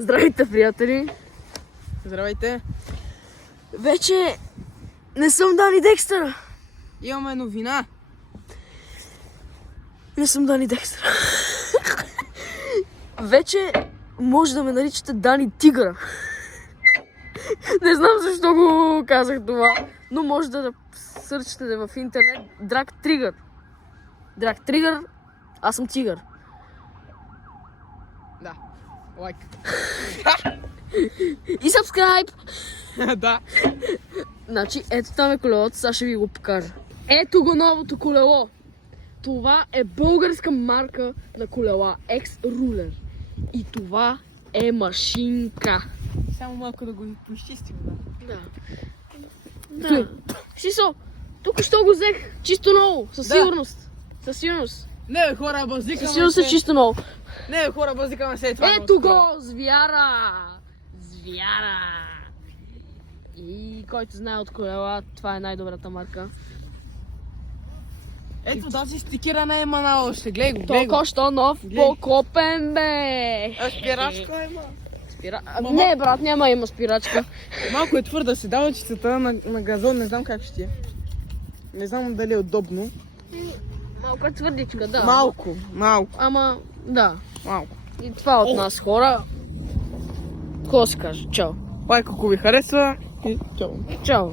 Здравейте, приятели! Здравейте! Вече не съм Дани Декстър. Имаме новина. Не съм Дани Декстър. Вече може да ме наричате Дани Тигъра. Не знам защо го казах това, но може да сърчете в интернет Драг Тригър. Драг Тригър, аз съм тигър. Да. Лайк. И subscribe! Да. Значи, ето там е колелото, сега ще ви го покажа. Ето го новото колело. Това е българска марка на колела X-Ruler. И това е машинка. Само малко да го поизчистим. Да. Да. Шисо, тук що го взех чисто ново, със сигурност. Със сигурност. Не бе, хора, базикаме Със сигурност е чисто ново. Не бе, хора, базикаме се. Това Ето го, звяра! Звяра! И който знае от колела, това е най-добрата марка. Ето тази стикера не е манала още. Гледай го, То гледай го. кощо нов покопен, бе! Спирачка има. Не, брат, има спирачка. Малко е твърда, се дава чистата на газон, не знам как ще е. Не знам дали е удобно. Малко е твърдичка, да. Малко. Ама, да. Малко. И това от нас, хора. Какво се каже? Чао. Лайк, ако ви харесва и чао. Чао.